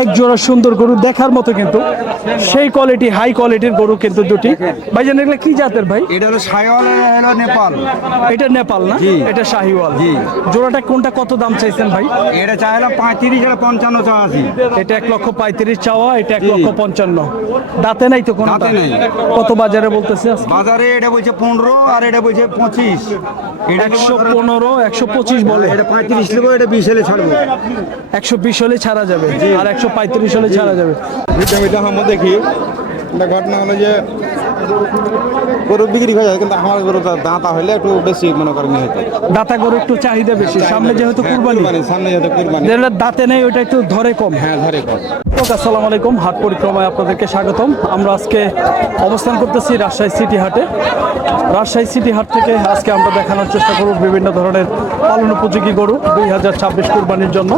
এক জোড়া সুন্দর গরু দেখার মতো, কিন্তু সেই কোয়ালিটি হাই কোয়ালিটির গরু কিন্তু দুটি। ভাইজান এগুলো কি জাতের ভাই? এটা হলো শাহিওয়াল, হলো নেপাল। এটা নেপাল না, জি। এটা শাহিওয়াল। জি। জোড়াটা কোনটা কত দাম চাইছেন ভাই? এটা চাইলাম 35, এটা 55 চাওয়াছি। এটা 1,35,000 চাওয়া, এটা 1,55,000। দাঁতে নাই তো কোনো? দাঁতে নেই। কত বাজারে বলতেছে আজকে? বাজারে এটা বলছে 15 আর এটা বলছে 25। 115, 125 বলে। এটা 35 নেবো, এটা 20 হলে ছাড়বো। 120 হলে ছাড়া যাবে, আর 135 হলে ছাড়া যাবে। আমরা দেখি একটা ঘটনা হলো যে গরু বিক্রি হয়ে যায়, কিন্তু আমার গরু দাঁতা হলে একটু বেশি মনে করেন হয়তো দাতা গরু একটু চাহিদা বেশি, সামনে যেহেতু কুরবানি। সামনে যেহেতু কুরবানি, যেটা দাঁতে নেই ওটা একটু ধরে কম। হ্যাঁ ধরে কম। আসসালামু আলাইকুম, হাট পরিক্রমায় আপনাদেরকে স্বাগতম। আমরা আজকে অবস্থান করতেছি রাজশাহী সিটি হাটে। রাজশাহী সিটি হাট থেকে আজকে আমরা দেখানোর চেষ্টা করব বিভিন্ন ধরনের পালন উপযোগী গরু 2026 কুরবানির জন্য।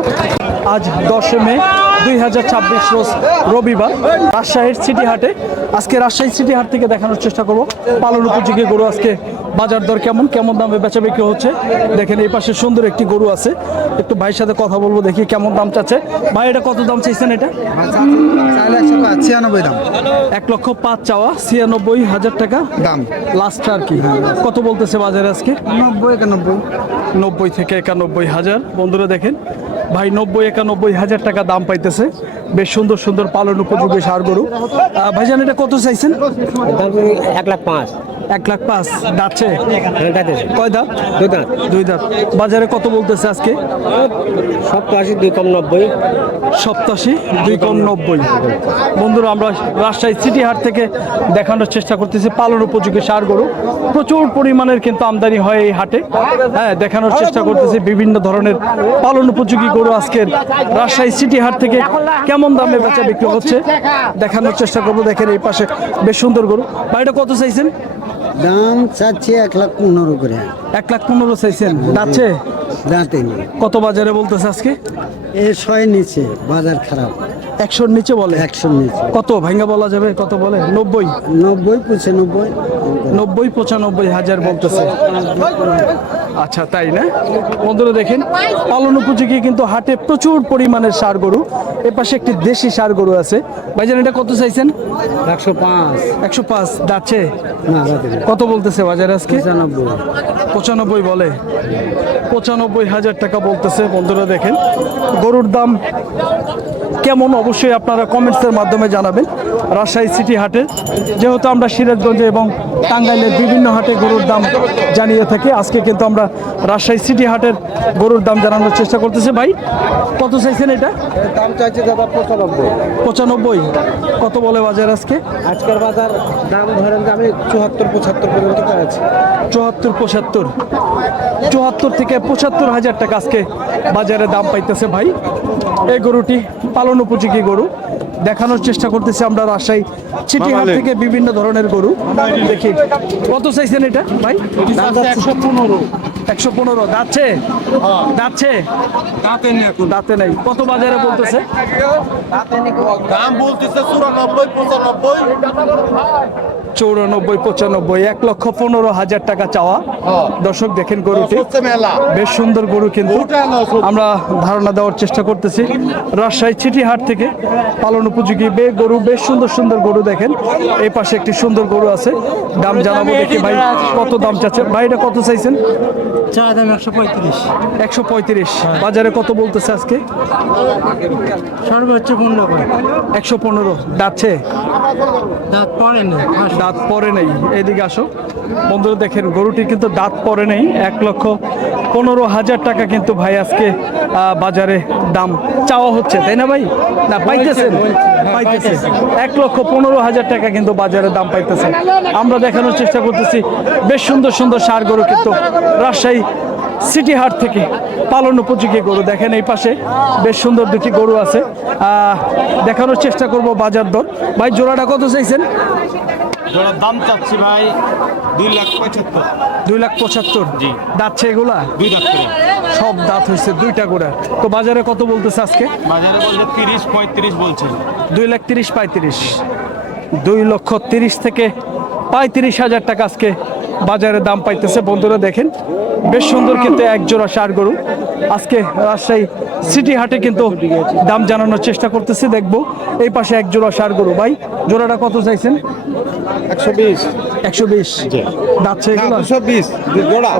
আজ 10 মে 2026 রোজ রবিবার, রাজশাহীর সিটি হাটে। আজকে রাজশাহী সিটি হাট থেকে দেখানোর চেষ্টা করব পালন উপযোগী গরু আজকে বাজার দর কেমন, কেমন দামে বেচা বিক্রি হচ্ছে। দেখেন এই পাশে সুন্দর একটি গরু আছে, একটু ভাইয়ের সাথে কথা বলবো, দেখি কেমন দাম চাচ্ছে। ভাই এটা কত দাম চাইছেন? এটা 96 দাম। 1,05,000 চাওয়া, 96,000 টাকা দাম লাস্ট আর কি। কত বলতেছে বাজারে আজকে? 90, 91। 90 থেকে 91,000। বন্ধুরা দেখেন ভাই 90-91,000 টাকা দাম পাইতেছে। বেশ সুন্দর সুন্দর পালন উপযোগী ষাঁড় গরু। ভাইজান এটা কত চাইছেন? 1,05,000। 1,05,000 দাচ্ছে? কয় দাঁত? 2 দাঁত। 2 দাঁত। বাজারে কত বলতেছে আজকে? 87, 2 কম 90। 87, 2 কম 90। বন্ধুরা আমরা রাজশাহী সিটি হাট থেকে দেখানোর চেষ্টা করতেছি পালন উপযোগী ষাঁড় গরু। প্রচুর পরিমাণের কিন্তু আমদানি হয় এই হাটে। হ্যাঁ, দেখানোর চেষ্টা করতেছি বিভিন্ন ধরনের পালন উপযোগী গরু আজকের রাজশাহী সিটি হাট থেকে কেমন দামে বেচা বিক্রি হচ্ছে দেখানোর চেষ্টা করবো। দেখেন এই পাশে বেশ সুন্দর গরু। ভাইটা কত চাইছেন? দাম চাচ্ছি 1,15,000 করে। 1,15,000 চাইছেন? দাচ্ছে? দাঁতে নেই। কত বাজারে বলতেছে আজকে? 100 নিচে, বাজার খারাপ। 100-র নিচে বলে? 100 নিচে। কত ভাঙ্গা বলা যাবে? কত বলে? 90, 90, 95,000 বলতেছে। আচ্ছা তাই না? বন্ধুরা দেখেন পালন উপযোগী কিন্তু হাটে প্রচুর পরিমাণের ষাঁড় গরু। এপাশে একটি দেশি ষাঁড় গরু আছে। ভাইজান এটা কত চাইছেন? 105। 105 দাচ্ছে? না, দাঁতে নেই। কত বলতেছে বাজারে আজকে? 95। 95 বলে। 95,000 টাকা বলতেছে। বন্ধুরা দেখেন গরুর দাম কেমন অবশ্যই আপনারা কমেন্টসের মাধ্যমে জানাবেন। রাজশাহী সিটি হাটে যেহেতু আমরা সিরাজগঞ্জে এবং টাঙ্গাইলের বিভিন্ন হাটে গরুর দাম জানিয়ে থাকি, আজকে কিন্তু আমরা রাজশাহী সিটি হাটের গরুর দাম জানানোর চেষ্টা করতেছি। ভাই কত চাইছেন এটা? দাম চাইছে দাদা 95। 95। কত বলে বাজার আজকে? আজকের বাজার দাম ধরেন যে আমি 74-75 পর্যন্ত পেয়েছি। 74-75, 74 থেকে 75,000 টাকা আজকে বাজারে দাম পাইতেছে। ভাই এই গরুটি পালন উপযোগী গরু দেখানোর চেষ্টা করতেছি আমরা রাজশাহী সিটি হাট থেকে বিভিন্ন ধরনের গরু দেখি। কত চাইছেন এটা ভাই? 115 দাচ্ছে? দাচ্ছে? দাঁতে নেই। কত বাজারে বলতেছে? দাম বলতেছে 94, 95। 94-95, 1,15,000 টাকা চাওয়া। দর্শক দেখেন গরুটি বেশ সুন্দর গরু, কিন্তু আমরা ধারণা দেওয়ার চেষ্টা করতেছি রাজশাহী সিটি হাট থেকে পালন উপযোগী গরু। বেশ সুন্দর সুন্দর গরু দেখেন। এই পাশে একটি সুন্দর গরু আছে, দাম জানাবো দেখি ভাই কত দাম চাচ্ছেন। ভাই এটা কত চাইছেন? চা দাম 135। 135। বাজারে কত বলতেছে আজকে? সর্বোচ্চ 15। 115 দাচ্ছে? দাঁত পড়ে না। দাঁত পরে নেই। এদিকে আসো বন্ধুরা দেখেন গরুটি কিন্তু দাঁত পরে নেই। 1,15,000 টাকা কিন্তু ভাই আজকে বাজারে দাম চাওয়া হচ্ছে, তাই না ভাই? না পাইতেছেন? পাইতেছে। 1,15,000 টাকা কিন্তু বাজারে দাম পাইতেছে। আমরা দেখানোর চেষ্টা করতেছি বেশ সুন্দর সুন্দর ষাঁড় গরু কিন্তু রাজশাহী সিটি হাট থেকে পালন উপযোগী গরু। দেখেন এই পাশে বেশ সুন্দর দুটি গরু আছে, দেখানোর চেষ্টা করব বাজার দর। ভাই জোড়াটা কত চাইছেন? জোড়ার দাম চাচ্ছি ভাই 2,75,000। 2,75,000। জি। দাঁতছে এগুলা? 2 দাঁত করে। সব দাঁত হয়েছে, দুইটা করে। তো বাজারে কত বলতেছে আজকে? বাজারে বলছে 30-35 বলছে। 2,30,000-35। 2,30,000 থেকে 35,000 টাকা আজকে বাজারে দাম পাইতেছে। বন্ধুরা দেখেন বেশ সুন্দর কিন্তু এক জোড়া ষাঁড় গরু আজকে রাজশাহী সিটি হাটে কিন্তু দাম জানানোর চেষ্টা করতেছি। দেখবো এই পাশে এক জোড়া ষাঁড় গরু। ভাই জোড়াটা কত চাইছেন? 120 120 দাচ্ছে এগুলো? 220 জোড়া।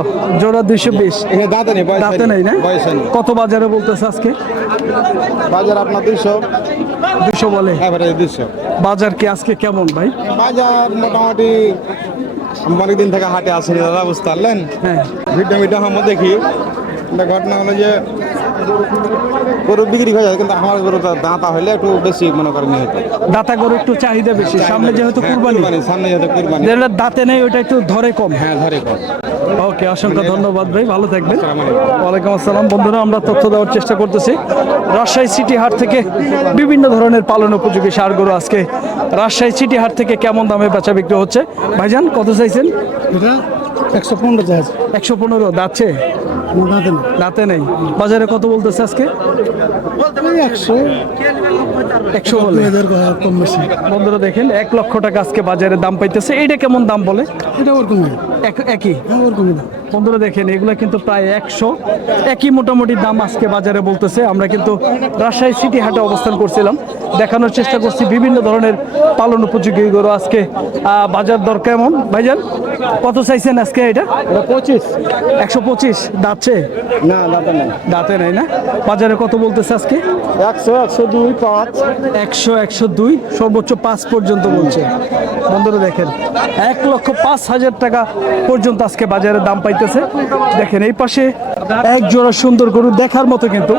জোড়া 220। এখানে দাঁতে নেই, বয়স দাঁতে নেই না? বয়স নেই। কত বাজারে বলতেছে আজকে? বাজার আপনার 200, 200 বলে। এভারেজ 200। বাজার কি আজকে কেমন ভাই? বাজার মোটামুটি আমি অনেকদিন থেকে হাটে আসেনি দাদা, বুঝতে পারলেন। হ্যাঁ ভিডিও আমরা দেখি, একটা ঘটনা হলো যে গরু বিক্রি হয়ে যায়, কিন্তু আমার গরু দাঁতা হলে একটু বেশি মনে করেন হয়তো। দাতা গরু একটু চাহিদা বেশি, সামনে যেহেতু কুরবানি। সামনে যেহেতু কুরবানি, যেটা দাঁতে নেই ওটা একটু ধরে কম। হ্যাঁ ধরে কম। ওকে, অসংখ্য ধন্যবাদ ভাই, ভালো থাকবেন। আসসালামু আলাইকুম। ওয়ালাইকুম আসসালাম। বন্ধুরা আমরা তথ্য দেওয়ার চেষ্টা করতেছি রাজশাহী সিটি হাট থেকে বিভিন্ন ধরনের পালন উপযোগী ষাঁড় গরু আজকে রাজশাহী সিটি হাট থেকে কেমন দামে বেচা বিক্রি হচ্ছে। ভাইজান কত চাইছেন? এটা 115 চার্জ 115 দাচ্ছে? দাঁতে দাঁতে নেই। বাজারে কত বলতেছে আজকে? 100 বলে। কম বেশি বন্ধুরা দেখেন 1 লক্ষ টাকা আজকে বাজারে দাম পাইতেছে। এইটা কেমন দাম বলে? এটা ওরকমই একই। ওরকমই বন্ধুরা দেখেন এগুলো কিন্তু প্রায় 100 একই মোটামুটি দাম আজকে বাজারে বলতেছে। আমরা কিন্তু রাজশাহী সিটি হাটে অবস্থান করছিলাম, দেখানোর চেষ্টা করছি বিভিন্ন ধরনের পালন উপযোগী গরু আজকে বাজার দর কেমন। ভাইজান কত চাইছেন আজকে? এটা 25 125 দাঁতছে? না দাঁতে নেই দাঁতে নাই না? বাজারে কত বলতেছে আজকে? 100 102 5 100 102 সর্বোচ্চ 5 পর্যন্ত বলছে। বন্ধুরা দেখেন 1,05,000 টাকা পর্যন্ত আজকে বাজারে দাম পাইতেছে। দেখেন এই পাশে এক জোড়া সুন্দর গরু দেখার মতো, কিন্তু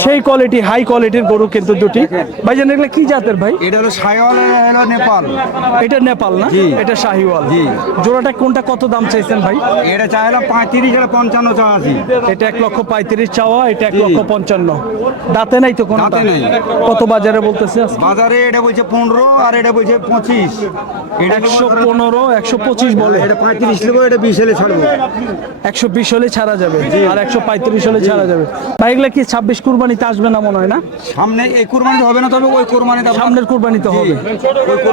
সেই কোয়ালিটি হাই কোয়ালিটির গরু কিন্তু দুটি। ভাইজান এগুলো কি জাতের ভাই? এটা হলো সায়ওয়াল, হলো নেপাল। এটা নেপাল না? জি। এটা শাহিওয়াল। জি। জোড়াটা কোনটা কত দাম চাইছেন ভাই? এটা চাইলাম 35, এটা 55 চাচ্ছি। এটা 1,35,000 চাওয়া, এটা 1,55,000। দাঁতে নাই তো কোনো? দাঁতে নাই। কত বাজারে বলতেছে আজকে? বাজারে এটা বলছে 15 আর এটা বলছে 25। এটা 115 125 বলে। এটা 35 নেবো, এটা 20 হলে ছাড়বো। 120 হলে ছাড়া যাবে আর 135 হলে ছাড়া যাবে। ভাই এগুলা কি 26 কুরবানিতে আসবে না মনে হয় না? সামনে এই কুরবানিতে হবে না, তবে ওই কুরবানিতে সামনের কুরবানিতে হবে।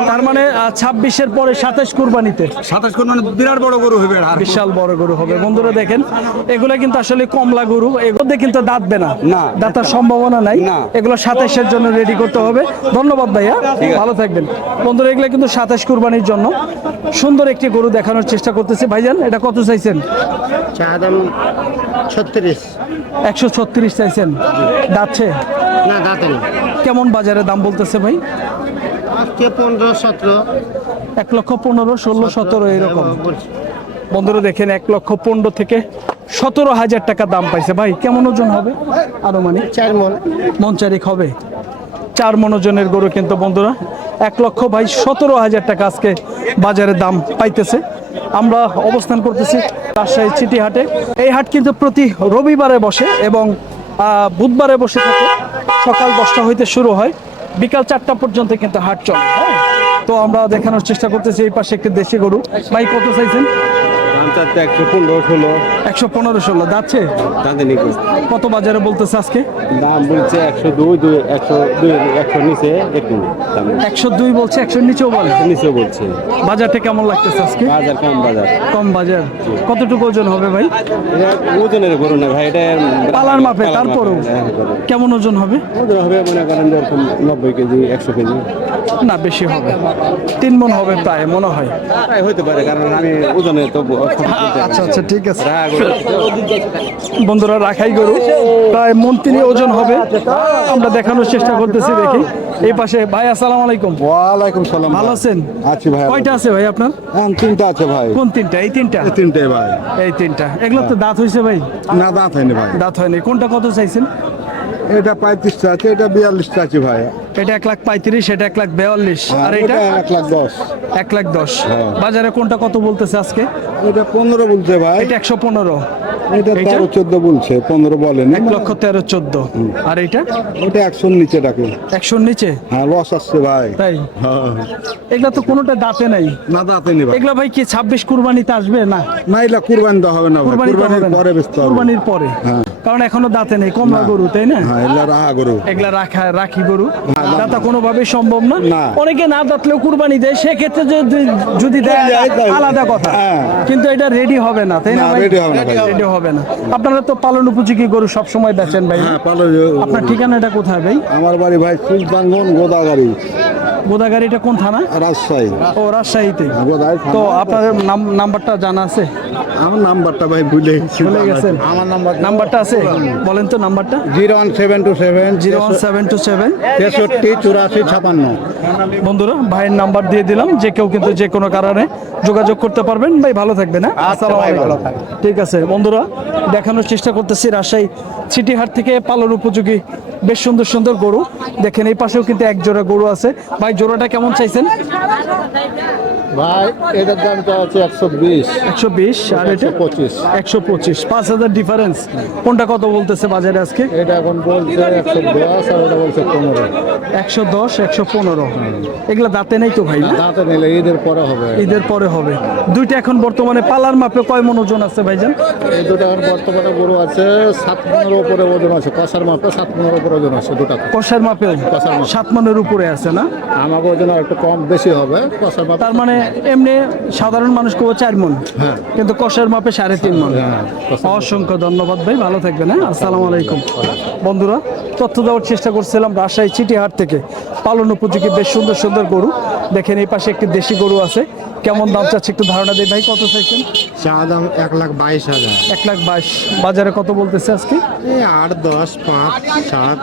তার মানে 26-এর পরে 27 কুরবানিতে 27 কুরবানি বিরাট বড় গরু হবে আর বিশাল বড় গরু হবে। বন্ধুরা দেখেন এগুলা কিন্তু আসলে কমলা গরু, এগুলোতে কিন্তু দাঁতবে না, না। দাঁতার সম্ভাবনা নাই। না। এগুলো 27-এর জন্য রেডি করতে হবে। ধন্যবাদ ভাইয়া, ভালো থাকবেন। বন্ধুরা এগুলো কিন্তু 27 কুরবানির জন্য সুন্দর একটি গরু দেখানোর চেষ্টা করতেছি। ভাইজান এটা কত চাইছেন? চা দাম 36 136 চাইছেন। দাঁতছে? না দাঁতে নেই। কেমন বাজারে দাম বলতেছে ভাই? আজকে 15 17 1,15,000 16 17 এরকম। বলছি। বন্ধুরা দেখেন 1,15,000 থেকে 17,000 টাকা দাম পাইছে। ভাই কেমন ওজন হবে? আরো মানে 4 মণ। মন চারিক হবে। 4 মণ ওজনের গরু কিন্তু বন্ধুরা 1,17,000 টাকা আজকে বাজারে দাম পাইতেছে। আমরা অবস্থান করতেছি রাজশাহী সিটি হাটে। এই হাট কিন্তু প্রতি রবিবারে বসে এবং বুধবারে বসে থাকে। সকাল 10টা হইতে শুরু হয়, বিকাল 4টা পর্যন্ত কিন্তু হাট চলে। হ্যাঁ, তো আমরা দেখানোর চেষ্টা করতেছি। এই পাশে একটি দেশি গরু। ভাই কত চাইছেন? 115 16 115 16 যাচ্ছে? দাঁতে নেই। কত বাজারে বলতেছে আজকে? দাম বলছে 102 100 নিচে একটু দাম 102 বলছে, 100 নিচেও বলে। নিচে বলছে। বাজারটা কেমন লাগতেছে আজকে? বাজার কম, বাজার কম বাজার। কতটুকু ওজন হবে ভাই? এটা ওজনের গরু না ভাই, এটা পালার মাপে, তারপরও কেমন ওজন হবে? ওজন হবে মনে করেন যেরকম 90 কেজি 100 কেজি। না বেশি হবে, 3 মণ হবে প্রায় মনে হয়। তাই হতে পারে, কারণ আমি ওজনে তো আচ্ছা আচ্ছা ঠিক আছে। বন্ধুরা রাখাই গরু প্রায় মণ 3 ওজন হবে। আমরা দেখানোর চেষ্টা করতেছি, দেখি। এই পাশে ভাই আসসালামু আলাইকুম। ওয়ালাইকুম সালাম। ভালো আছেন? আছি ভাই। কয়টা আছে ভাই আপনার? তিনটা আছে ভাই। কোন তিনটা? এই তিনটা? তিনটাই ভাই। এই তিনটা। এগুলো তো দাঁত হয়েছে ভাই? না দাঁত হয়নি ভাই। দাঁত হয়নি। কোনটা কত চাইছেন? এটা 35টা আছে, এটা 42টা আছে ভাই। এটা 1,35,000, এটা 1,42,000, আর এটা 1,10,000। 1,10,000। বাজারে কোনটা কত বলতেছে আজকে? এটা 15 বলছে ভাই। এটা 115। এটা এইটা? 13 14 বলছে, 15 বলেন। 1,13,14। আর এইটা? এটা 100 নিচে ডাকে। 100 নিচে? হ্যাঁ লস আসছে ভাই। তাই? হ্যাঁ। এগুলা তো কোনোটা দাঁতে নাই। না দাঁতে নি ভাই। এগুলা ভাই কি 26 কুরবানিতে আসবে না? না এটা কুরবানি দেওয়া হবে না ভাই। কুরবানিতে কুরবানির হবে না। পরে বেচতে হবে। কুরবানির পরে। হ্যাঁ। কারণ এখনো দাঁতে নেই, কমলা গরু তাই না? হ্যাঁ এগুলা রাহা গরু। এগুলা রাখি গরু, দাঁতা কোনোভাবেই সম্ভব না। না। অনেকে না দাঁতলেও কুরবানি দেয়, সেক্ষেত্রে যদি দেয় আলাদা কথা, হ্যাঁ। কিন্তু এটা রেডি হবে না তাই না না, ভাই? ready হবে না ভাই। রেডি হবে না। আপনারা তো পালন উপযোগী গরু সব সময় বেচেন ভাই। হ্যাঁ পালো। আপনার ঠিকানাটা কোথায় ভাই? আমার বাড়ি ভাই সুলতানগঞ্জ গোদাগাড়ি, গোদাগাড়িটা কোন থানা? রাজশাহী। ও রাজশাহীতে। গোদাগাড়ি থানা। তো আপনার নাম্বারটা জানা আছে? আমার নাম্বারটা ভাই ভুলে গেছি। ভুলে গেছেন? আমার নাম্বারটা আছে, বলেন তো নাম্বারটা। 01727 01727। 63 84 56। বন্ধুরা ভাইয়ের নাম্বার দিয়ে দিলাম, যে কেউ কিন্তু যে কোনো কারণে যোগাযোগ করতে পারবেন। ভাই ভালো থাকবেন। হ্যাঁ, আসসালামু আলাইকুম। ঠিক আছে বন্ধুরা, দেখানোর চেষ্টা করতেছি রাজশাহী সিটি হাট থেকে পালন উপযোগী বেশ সুন্দর সুন্দর গরু। দেখেন এই পাশেও কিন্তু এক জোড়া গরু আছে। ভাই জোড়াটা কেমন চাইছেন? ভাই এটার দামটা আছে 120। 120 আর এটা 125। 125, 5000 ডিফারেন্স। কোনটা কত বলতেছে বাজারে আজকে? এটা এখন বলছে 110 আর ওটা বলছে 15। 110, 115। এগুলা দাঁতে নেই তো ভাই না? দাঁতে নিলে ঈদের পরে হবে। ঈদের পরে হবে। দুইটা এখন বর্তমানে পালার মাপে কয় মন ওজন আছে ভাইজান? এই দুটো এখন বর্তমানে গরু আছে 7 মনের উপরে ওজন আছে। কষার মাপে 7 মনের উপরে ওজন আছে দুটা। কষার মাপে কষার মাপে। 7 মনের উপরে আছে না? আমাকে ওজন আর একটু কম বেশি হবে। কষার মাপে তার মানে এমনি সাধারণ মানুষ কেউ 4 মন, হ্যাঁ। কিন্তু কষার মাপে 3.5 মন। হ্যাঁ, কষার মাপে। অসংখ্য ধন্যবাদ ভাই, ভালো থাকবেন। হ্যাঁ, আসসালামু আলাইকুম। বন্ধুরা তথ্য দেওয়ার চেষ্টা করছিলাম রাজশাহী চিটিহাট থেকে পালন উপযোগী বেশ সুন্দর সুন্দর গরু। দেখেন এই পাশে একটি দেশি গরু আছে, কেমন দাম চাচ্ছে একটু ধারণা দিই ভাই। কত চাইছেন? চা দাম 1,22,000। 1,22,000। বাজারে কত বলতেছে আজকে? এই 8, 10, 5, 7।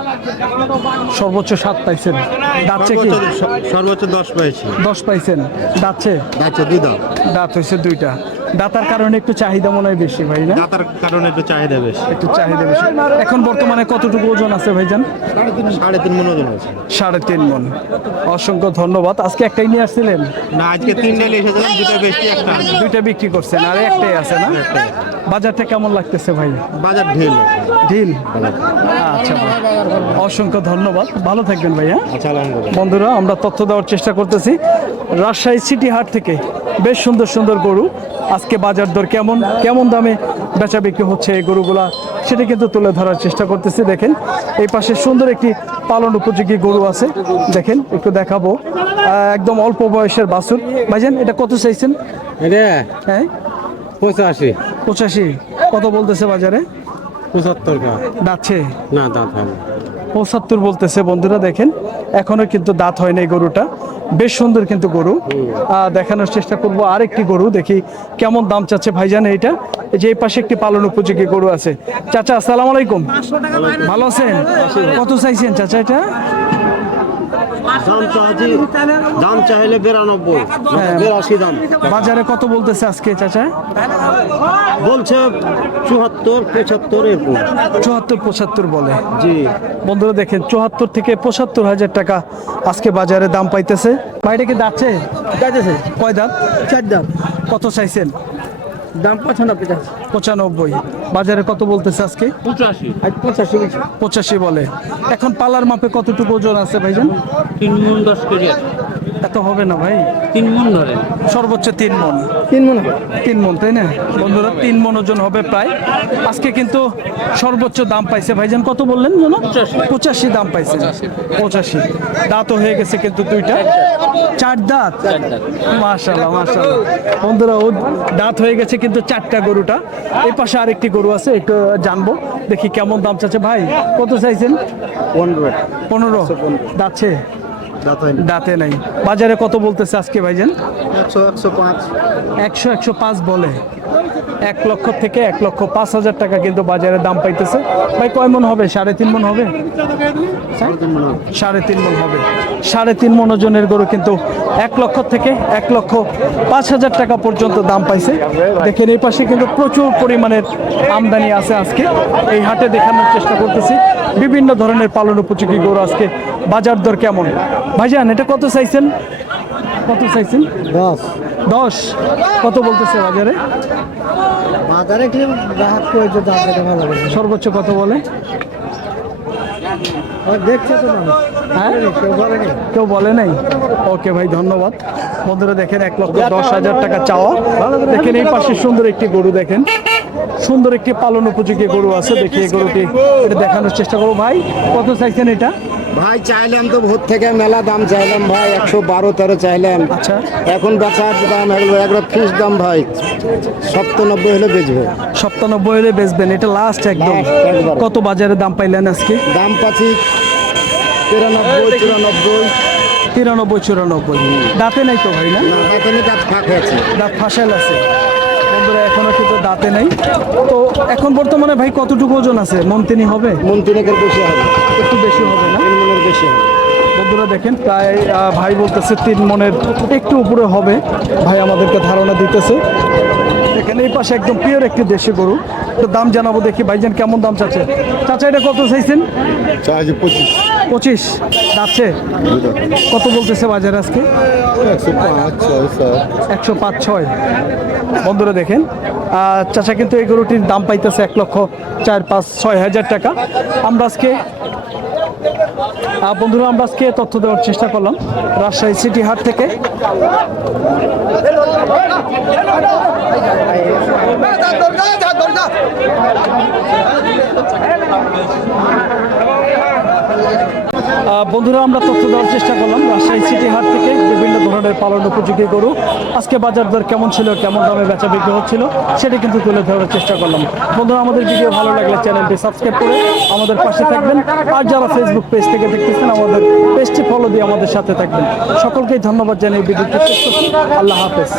সর্বোচ্চ 7 পাইছেন। দাঁতছে কি? সর্বোচ্চ 10 পেয়েছি। 10 পাইছেন। দাঁতছে? দাঁড়িয়ে দুই দাম। দাঁত হয়েছে 2টা। দাঁতার কারণে একটু চাহিদা মনে হয় বেশি ভাই না? দাঁতার কারণে একটু চাহিদা বেশি। একটু চাহিদা বেশি। এখন বর্তমানে কতটুকু ওজন আছে ভাইজান? 3.5 মন ওজন আছে। 3.5 মন। অসংখ্য ধন্যবাদ। আজকে একটাই নিয়ে আসছিলেন? না আজকে 3টা নিয়ে এসেছিলাম, দুটো বেশি একটা। 2টা বিক্রি করছেন আর একটাই আছে না? বাজারটা কেমন লাগতেছে ভাই? বাজার ঢিল। ঢিল? আচ্ছা ভাই, অসংখ্য ধন্যবাদ, ভালো থাকবেন ভাই। হ্যাঁ আচ্ছা আলহামদুলিল্লাহ। বন্ধুরা আমরা তথ্য দেওয়ার চেষ্টা করতেছি রাজশাহী সিটি হাট থেকে বেশ সুন্দর সুন্দর গরু। আজকে বাজার দর কেমন, কেমন দামে বেচা বিক্রি হচ্ছে এই গরুগুলা, সেটা কিন্তু তুলে ধরার চেষ্টা করতেছি। দেখেন এই পাশে সুন্দর একটি পালন উপযোগী গরু আছে, দেখেন একটু দেখাবো। একদম অল্প বয়সের বাছুর। ভাইজান এটা কত চাইছেন? এটা হ্যাঁ 85। 85। কত বলতেছে বাজারে? 75 টাকা। দাঁতছে? না দাঁত হবে। 75 বলতেছে। বন্ধুরা দেখেন এখনো কিন্তু দাঁত হয় নাই গরুটা, বেশ সুন্দর কিন্তু গরু। দেখানোর চেষ্টা করব আরেকটি গরু, দেখি কেমন দাম চাচ্ছে ভাইজান এইটা। এই যে এই পাশে একটি পালন উপযোগী গরু আছে। চাচা আসসালামু আলাইকুম, ভালো আছেন? কত চাইছেন চাচা এটা? দাম চাইলে 92, হ্যাঁ। 82 দাম বাজারে কত বলতেছে আজকে চাচা? বলছে 74, 75 এরকম। 74, 75 বলে। জি বন্ধুরা দেখেন 74 থেকে 75,000 টাকা আজকে বাজারে দাম পাইতেছে। ভাইটা কি দাঁতছে? যাইতেছে কয় দাঁত? 4 দাম। কত চাইছেন? দাম 95 আছে। 95। বাজারে কত বলতেছে আজকে? 85 আজ 85 85 বলে। এখন পালার মাপে কতটুকু ওজন আছে ভাইজান? 3 মণ 10 কেজি আছে। এত হবে না ভাই, 3 মণ ধরে। সর্বোচ্চ 3 মন। 3 মণ হবে। 3 মন তাই না বন্ধুরা? 3 মন ওজন হবে প্রায়। আজকে কিন্তু সর্বোচ্চ দাম পাইছে ভাইজান, কত বললেন যেন? 85 দাম পাইছে। 85। দাঁতও হয়ে গেছে কিন্তু 2টা। 4 দাঁত? মাশাআল্লাহ মাশাআল্লাহ। বন্ধুরা ও দাঁত হয়ে গেছে কিন্তু 4টা গরুটা। এই পাশে আরেকটি গরু আছে, একটু জানবো দেখি কেমন দাম চাচ্ছে। ভাই কত চাইছেন? 15। দাঁতছে? দাঁতে নাই। বাজারে কত বলতেছে আজকে ভাইজান? 100, 105। 100, 105 বলে। 1 লক্ষ থেকে 1,05,000 টাকা কিন্তু বাজারে দাম পাইতেছে। ভাই কয় মন হবে? 3.5 মন হবে? 3.5 মন হবে। 3.5 মন ওজনের গরু কিন্তু 1 লক্ষ থেকে 1,05,000 টাকা পর্যন্ত দাম পাইছে। দেখেন এই পাশে কিন্তু প্রচুর পরিমাণের আমদানি আছে আজকে এই হাটে। দেখানোর চেষ্টা করতেছি বিভিন্ন ধরনের পালন উপযোগী গরু আজকে বাজার দর কেমন। ভাইজান এটা কত চাইছেন? কত চাইছেন? 10। কত বলতেছে বাজারে? বাজারে কি গ্রাহক কই যে দাম এটা ভালো লাগে। সর্বোচ্চ কত বলে? দেখছে তো না। হ্যাঁ কেউ বলে না। কেউ বলে নাই। ওকে ভাই ধন্যবাদ। বন্ধুরা দেখেন 1,10,000 টাকা চাওয়া। দেখেন এই পাশে সুন্দর একটি গরু দেখেন, সুন্দর একটি পালন উপযোগী গরু আছে, দেখি এই গরুটি এটা দেখানোর চেষ্টা করবো। ভাই কত চাইছেন এটা? ভাই চাইলাম তো ভোর থেকে মেলা দাম চাইলাম ভাই, 112-13 চাইলাম। আচ্ছা, এখন বেচার দাম একবার ফিস দাম ভাই 97 হলে বেচবো। 97 হলে বেচবেন, এটা লাস্ট একদম। Last একবারে। কত বাজারে দাম পাইলেন আজকে? দাম পাচ্ছি 93-94। 93-94। দাঁতে নাই তো ভাই? না, এখানে দাঁত ফাঁক হয়েছে। দাঁত ফাঁসাল আছে বন্ধুরা, এখনো কিন্তু দাঁতে নেই। তো এখন বর্তমানে ভাই কতটুকু ওজন আছে? মন তিনি হবে? মন তিনেকের বেশি হবে, একটু বেশি হবে না 3 মনের বেশি হবে। বন্ধুরা দেখেন, প্রায় ভাই বলতেছে 3 মনের একটু উপরে হবে, ভাই আমাদেরকে ধারণা দিতেছে। এখানে এই পাশে একদম পিওর একটি দেশি গরু, তো দাম জানাবো। দেখি ভাইজান কেমন দাম চাচ্ছে। চাচা এটা কত চাইছেন? 25 যাচ্ছে। কত বলতেছে বাজার আজকে? 105-6। বন্ধুরা দেখেন, চাচা কিন্তু এই গরুটির দাম পাইতেছে 1,04,5,6,000 টাকা। আমরা আজকে বন্ধুরা আমরা আজকে তথ্য দেওয়ার চেষ্টা করলাম রাজশাহী সিটি হাট থেকে। বন্ধুরা আমরা তথ্য দেওয়ার চেষ্টা করলাম রাজশাহী সিটি হাট থেকে বিভিন্ন ধরনের পালন উপযোগী গরু। আজকে বাজার দর কেমন ছিল, কেমন দামে বেচা বিক্রি হচ্ছিল, সেটা কিন্তু তুলে ধরার চেষ্টা করলাম। বন্ধুরা আমাদের ভিডিও ভালো লাগলে চ্যানেলটি সাবস্ক্রাইব করে আমাদের পাশে থাকবেন, আর যারা ফেসবুক পেজ থেকে দেখতেছেন আমাদের পেজটি ফলো দিয়ে আমাদের সাথে থাকবেন। সকলকেই ধন্যবাদ জানিয়ে ভিডিওটি শেষ করছি। আল্লাহ হাফেজ।